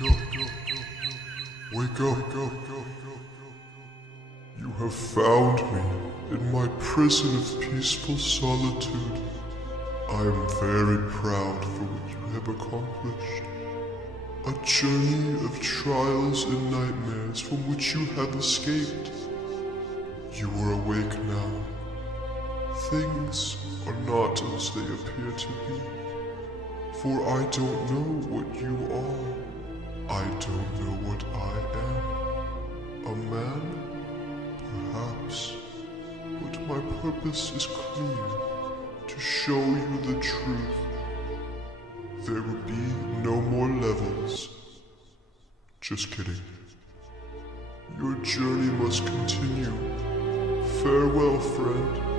Wake up. You have found me in my prison of peaceful solitude. I am very proud for what you have accomplished. A journey of trials and nightmares from which you have escaped. You are awake now. Things are not as they appear to be. For I don't know what you are. I don't know what I am. A man? Perhaps. But my purpose is clear. To show you the truth. There will be no more levels. Just kidding. Your journey must continue. Farewell, friend.